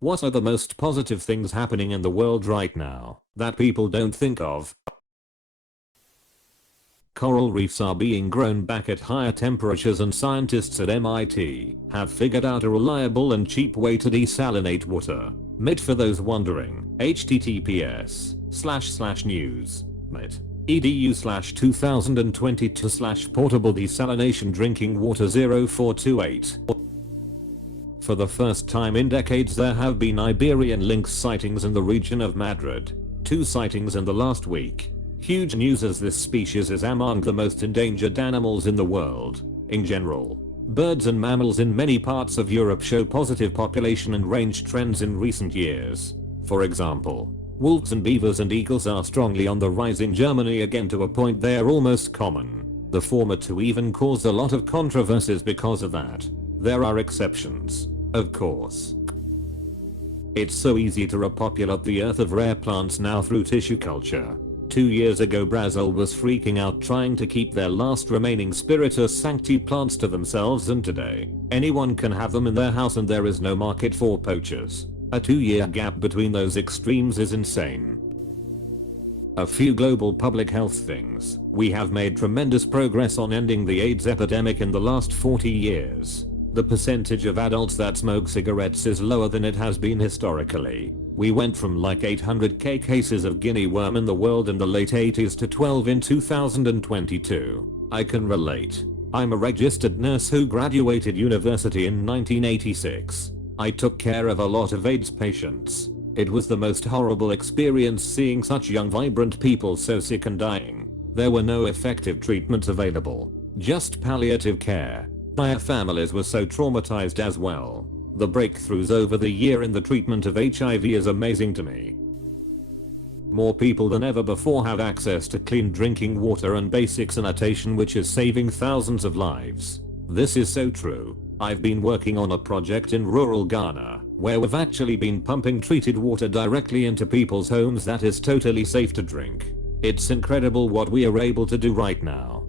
What are the most positive things happening in the world right now that people don't think of? Coral reefs are being grown back at higher temperatures, and scientists at MIT have figured out a reliable and cheap way to desalinate water. MIT for those wondering, https://news.edu/2022/portable desalination drinking water 0428. For the first time in decades there have been Iberian lynx sightings in the region of Madrid. 2 sightings in the last week. Huge news, as this species is among the most endangered animals in the world. In general, birds and mammals in many parts of Europe show positive population and range trends in recent years. For example, wolves and beavers and eagles are strongly on the rise in Germany again, to a point they are almost common. The former 2 even caused a lot of controversies because of that. There are exceptions, of course. It's so easy to repopulate the earth of rare plants now through tissue culture. 2 years ago Brazil was freaking out trying to keep their last remaining Spiritus Sancti plants to themselves, and today, anyone can have them in their house and there is no market for poachers. A 2-year gap between those extremes is insane. A few global public health things. We have made tremendous progress on ending the AIDS epidemic in the last 40 years. The percentage of adults that smoke cigarettes is lower than it has been historically. We went from like 800k cases of guinea worm in the world in the late 80s to 12 in 2022. I can relate. I'm a registered nurse who graduated university in 1986. I took care of a lot of AIDS patients. It was the most horrible experience seeing such young vibrant people so sick and dying. There were no effective treatments available, just palliative care. Entire families were so traumatized as well. The breakthroughs over the year in the treatment of HIV is amazing to me. More people than ever before have access to clean drinking water and basic sanitation, which is saving thousands of lives. This is so true. I've been working on a project in rural Ghana, where we've actually been pumping treated water directly into people's homes that is totally safe to drink. It's incredible what we are able to do right now.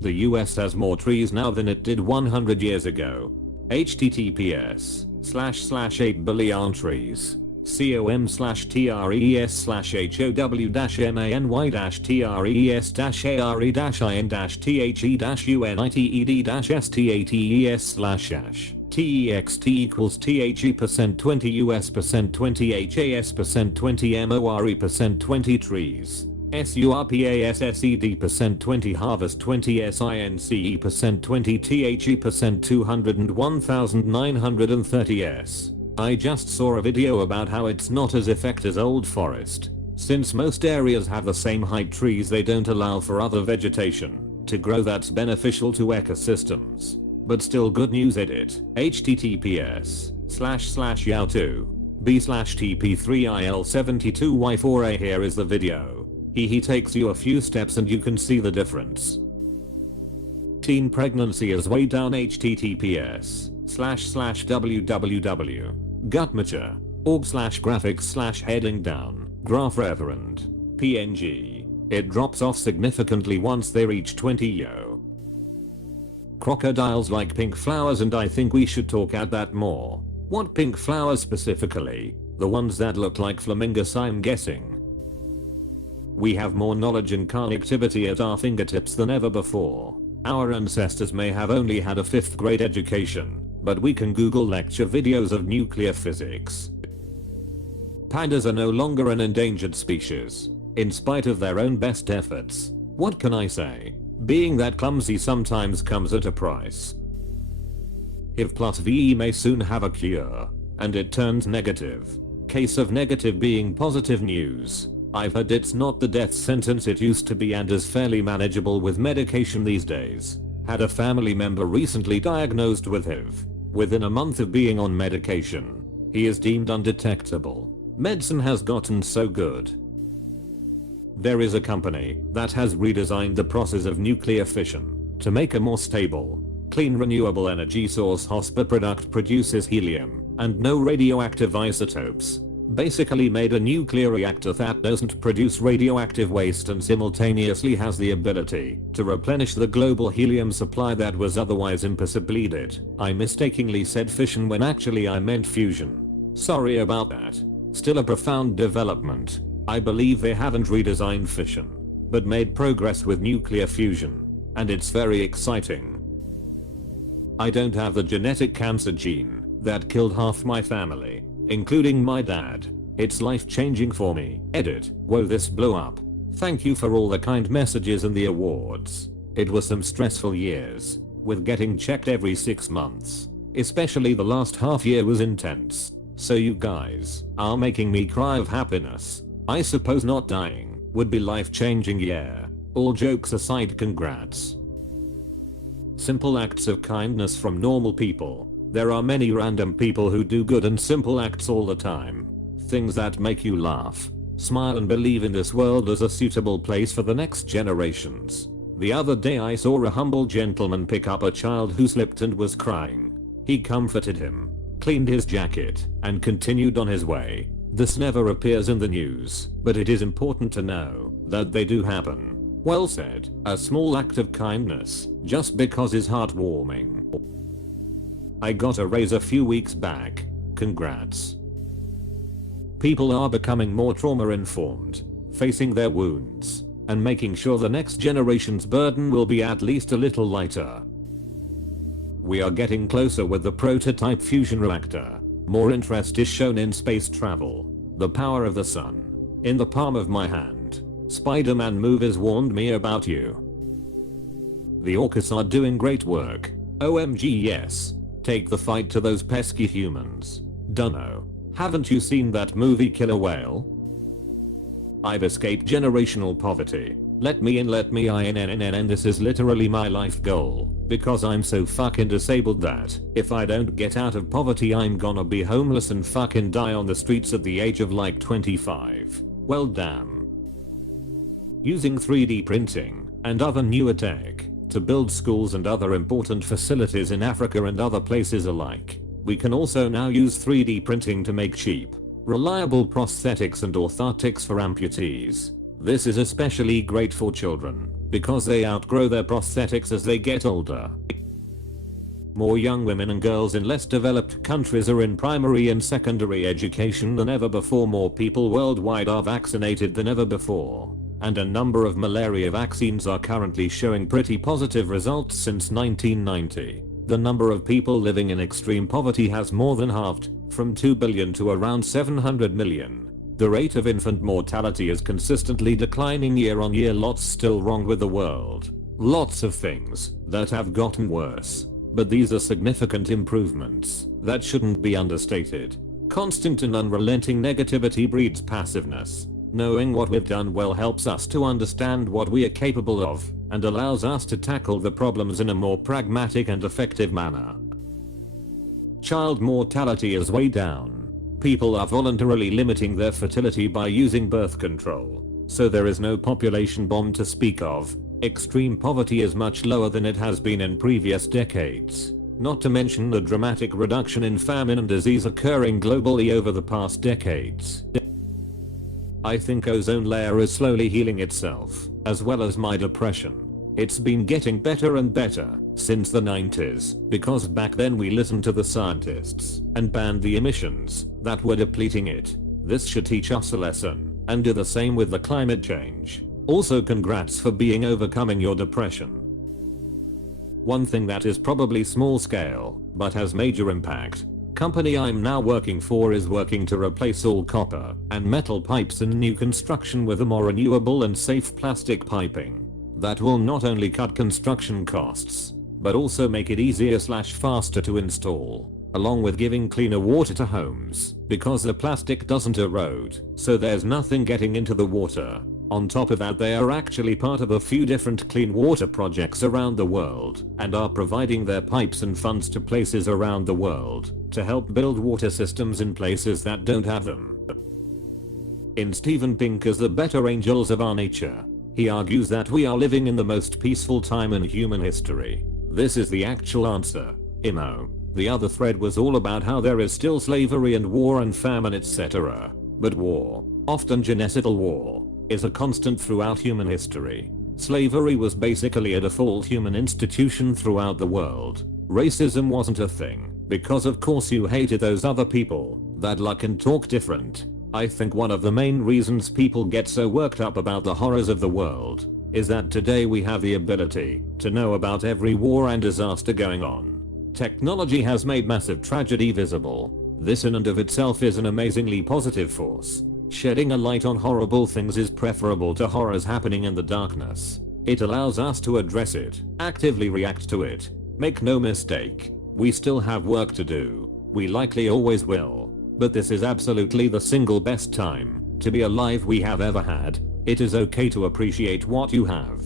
The US has more trees now than it did 100 years ago. https://8 billion trees. com/TRES/HOW-MANY-TRE-ANY-THEUNITED-STATES/TEXT equals THE%20 US%20 HAS%20 MORE%20 trees. SURPASSED%20 harvest 20 SINCE%20 THE%201,930 I just saw a video about how it's not as effective as old forest. Since most areas have the same height trees, they don't allow for other vegetation to grow that's beneficial to ecosystems. But still, good news, edit. https://youtube.b/tp3il72y4a Here is the video. He takes you a few steps and you can see the difference. Teen pregnancy is way down. https://www.gutmature.org/graphics/heading down graph referend png. It drops off significantly once they reach 20 yo. Crocodiles like pink flowers, and I think we should talk about that more. What pink flowers specifically? The ones that look like flamingos, I'm guessing. We have more knowledge and connectivity at our fingertips than ever before. Our ancestors may have only had a 5th grade education, but we can Google lecture videos of nuclear physics. Pandas are no longer an endangered species, in spite of their own best efforts. What can I say? Being that clumsy sometimes comes at a price. HIV plus VE may soon have a cure, and it turns negative. Case of negative being positive news. I've heard it's not the death sentence it used to be and is fairly manageable with medication these days. Had a family member recently diagnosed with HIV. Within a month of being on medication, he is deemed undetectable. Medicine has gotten so good. There is a company that has redesigned the process of nuclear fission to make a more stable, clean renewable energy source. HOSPA product produces helium and no radioactive isotopes. Basically made a nuclear reactor that doesn't produce radioactive waste and simultaneously has the ability to replenish the global helium supply that was otherwise impossible. I mistakenly said fission when actually I meant fusion. Sorry about that. Still a profound development. I believe they haven't redesigned fission, but made progress with nuclear fusion, and it's very exciting. I don't have the genetic cancer gene that killed half my family, including my dad. It's life changing for me. Edit. Whoa, this blew up. Thank you for all the kind messages and the awards. It was some stressful years, with getting checked every 6 months. Especially the last half year was intense. So you guys are making me cry of happiness. I suppose not dying would be life changing, yeah. All jokes aside, congrats. Simple acts of kindness from normal people. There are many random people who do good and simple acts all the time. Things that make you laugh, smile and believe in this world as a suitable place for the next generations. The other day I saw a humble gentleman pick up a child who slipped and was crying. He comforted him, cleaned his jacket, and continued on his way. This never appears in the news, but it is important to know that they do happen. Well said. A small act of kindness, just because is heartwarming. I got a raise a few weeks back. Congrats. People are becoming more trauma informed, facing their wounds, and making sure the next generation's burden will be at least a little lighter. We are getting closer with the prototype fusion reactor. More interest is shown in space travel. The power of the sun. In the palm of my hand. Spider-Man movies warned me about you. The Orcas are doing great work. OMG yes. Take the fight to those pesky humans. Dunno. Haven't you seen that movie Killer Whale? I've escaped generational poverty. Let me in, and this is literally my life goal, because I'm so fucking disabled that if I don't get out of poverty I'm gonna be homeless and fucking die on the streets at the age of like 25. Well damn. Using 3D printing and other newer tech to build schools and other important facilities in Africa and other places alike. We can also now use 3D printing to make cheap, reliable prosthetics and orthotics for amputees. This is especially great for children, because they outgrow their prosthetics as they get older. More young women and girls in less developed countries are in primary and secondary education than ever before. More people worldwide are vaccinated than ever before. And a number of malaria vaccines are currently showing pretty positive results since 1990. The number of people living in extreme poverty has more than halved, from 2 billion to around 700 million. The rate of infant mortality is consistently declining year on year. Lots still wrong with the world. Lots of things that have gotten worse. But these are significant improvements that shouldn't be understated. Constant and unrelenting negativity breeds passiveness. Knowing what we've done well helps us to understand what we are capable of, and allows us to tackle the problems in a more pragmatic and effective manner. Child mortality is way down. People are voluntarily limiting their fertility by using birth control, so there is no population bomb to speak of. Extreme poverty is much lower than it has been in previous decades, not to mention the dramatic reduction in famine and disease occurring globally over the past decades. I think ozone layer is slowly healing itself, as well as my depression. It's been getting better and better since the 90s, because back then we listened to the scientists and banned the emissions that were depleting it. This should teach us a lesson, and do the same with the climate change. Also congrats for overcoming your depression. One thing that is probably small scale, but has major impact. Company I'm now working for is working to replace all copper and metal pipes in new construction with a more renewable and safe plastic piping. That will not only cut construction costs, but also make it easier/faster to install, along with giving cleaner water to homes, because the plastic doesn't erode, so there's nothing getting into the water. On top of that, they are actually part of a few different clean water projects around the world, and are providing their pipes and funds to places around the world to help build water systems in places that don't have them. In Steven Pinker's The Better Angels of Our Nature, he argues that we are living in the most peaceful time in human history. This is the actual answer. Imo. The other thread was all about how there is still slavery and war and famine, etc. But war, often genocidial war, is a constant throughout human history. Slavery was basically a default human institution throughout the world. Racism wasn't a thing, because of course you hated those other people that look and talk different. I think one of the main reasons people get so worked up about the horrors of the world is that today we have the ability to know about every war and disaster going on. Technology has made massive tragedy visible. This in and of itself is an amazingly positive force. Shedding a light on horrible things is preferable to horrors happening in the darkness. It allows us to address it, actively react to it. Make no mistake, we still have work to do. We likely always will. But this is absolutely the single best time to be alive we have ever had. It is okay to appreciate what you have.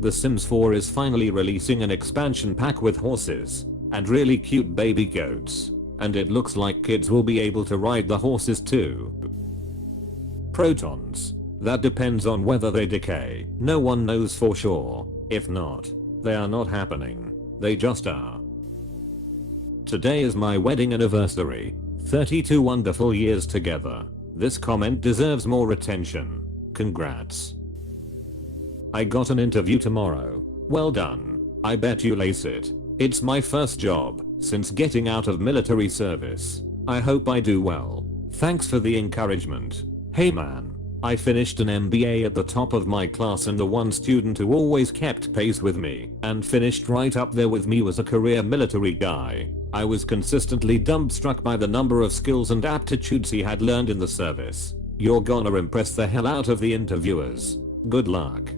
The Sims 4 is finally releasing an expansion pack with horses and really cute baby goats, and it looks like kids will be able to ride the horses too. Protons. That depends on whether they decay. No one knows for sure. If not, they are not happening. They just are. Today is my wedding anniversary. 32 wonderful years together. This comment deserves more attention. Congrats. I got an interview tomorrow. Well done. I bet you'll ace it. It's my first job since getting out of military service. I hope I do well. Thanks for the encouragement. Hey man. I finished an MBA at the top of my class, and the one student who always kept pace with me and finished right up there with me was a career military guy. I was consistently dumbstruck by the number of skills and aptitudes he had learned in the service. You're gonna impress the hell out of the interviewers. Good luck.